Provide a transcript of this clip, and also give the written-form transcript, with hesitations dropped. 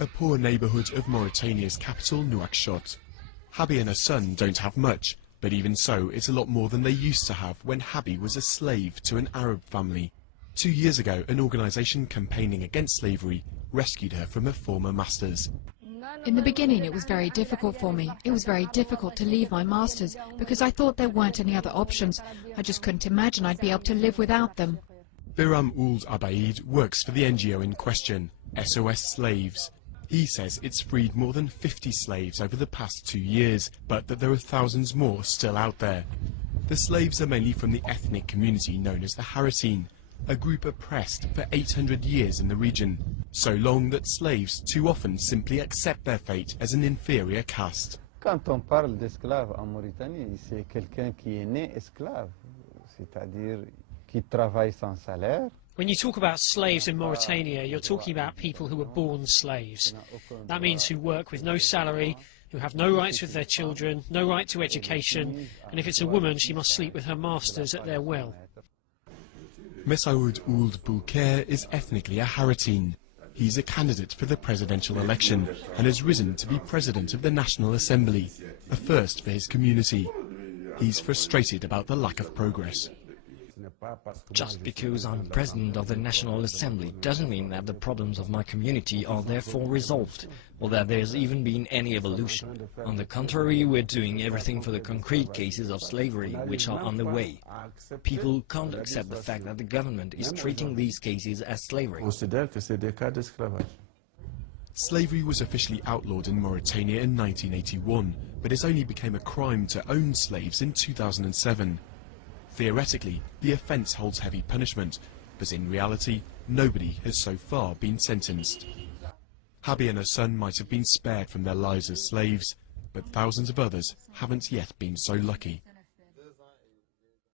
A poor neighbourhood of Mauritania's capital, Nouakchott. Habi and her son don't have much, but even so, it's a lot more than they used to have when Habi was a slave to an Arab family. 2 years ago, an organisation campaigning against slavery rescued her from her former masters. In the beginning, it was very difficult for me. It was very difficult to leave my masters because I thought there weren't any other options. I just couldn't imagine I'd be able to live without them. Biram Ould Abaid works for the NGO in question, SOS Slaves. He says it's freed more than 50 slaves over the past 2 years, but that there are thousands more still out there. The slaves are mainly from the ethnic community known as the Haratine, a group oppressed for 800 years in the region, so long that slaves too often simply accept their fate as an inferior caste. Quand on parle d'esclave en Mauritanie, c'est quelqu'un qui est né esclave, c'est-à-dire qui travaille sans salaire. When you talk about slaves in Mauritania, you're talking about people who were born slaves. That means who work with no salary, who have no rights with their children, no right to education, and if it's a woman, she must sleep with her masters at their will. Messaoud Ould Bouker is ethnically a Haratine. He's a candidate for the presidential election and has risen to be president of the National Assembly, a first for his community. He's frustrated about the lack of progress. Just because I'm president of the National Assembly doesn't mean that the problems of my community are therefore resolved, or that there's even been any evolution. On the contrary, we're doing everything for the concrete cases of slavery which are on the way. People can't accept the fact that the government is treating these cases as slavery. Slavery was officially outlawed in Mauritania in 1981, but it only became a crime to own slaves in 2007. Theoretically, the offence holds heavy punishment, but in reality, nobody has so far been sentenced. Habi and her son might have been spared from their lives as slaves, but thousands of others haven't yet been so lucky.